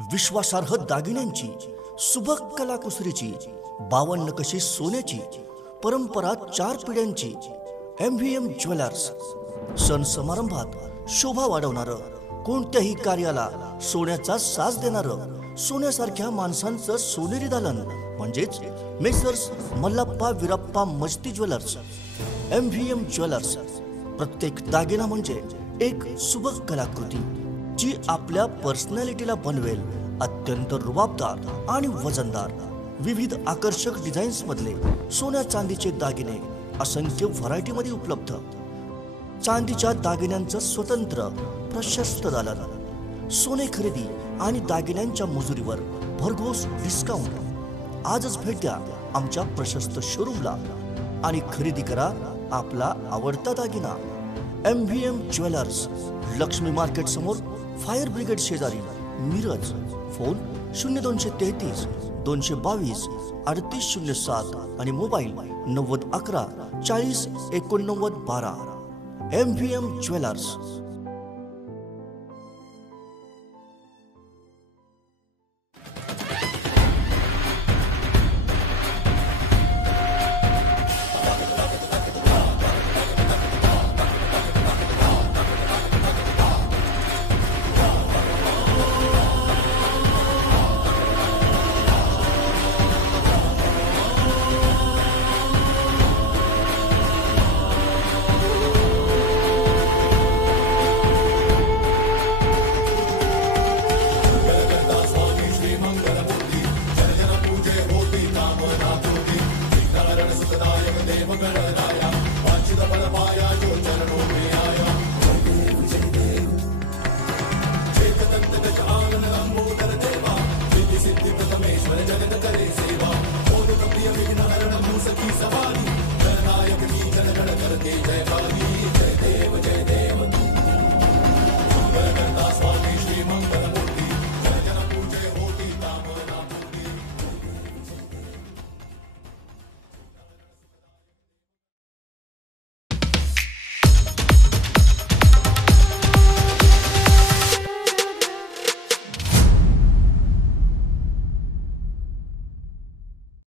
विश्वासार्ह दागिन्यांची, सुबक कलाकुसरीची, 52 नकाशे सोन्याची, परंपरा 4 पिढ्यांची MVM ज्वेलर्स। सण समारंभात शोभा वाढवणारं, कोणत्याही कार्याला सोन्याचा साज देणारं, सोन्यासारख्या माणसांचं सोनेरी दालन म्हणजेच मेसर्स मल्लाप्पा वीरप्पा मस्ती ज्वेलर्स। MVM jewellers. प्रत्येक दागिना म्हणजे एक सुबक कलाकृती जी आपल्या पर्सनॅलिटीला बनवेल अत्यंत रुबाबदार आणि वजनदार। विविध आकर्षक डिझाईन्स मधले सोन्या चांदीचे दागिने असंख्य व्हरायटी मध्ये उपलब्ध। चांदीच्या दागिन्यांचं स्वतंत्र प्रशस्त दालन, सोने खरेदी आणि दागिन्यांच्या मजुरीवर भरघोस डिस्काउंट। आजच भेट द्या आमच्या प्रशस्त शोरूमला आणि खरेदी करा आपला आवडता दागिना। MVM ज्वेलर्स, लक्ष्मी मार्केट समोर, फायर ब्रिगेड शेजारी, मिरज। फोन 0233 222 3807 आणि मोबाईल 9011 40 89 12। MVM jewellers.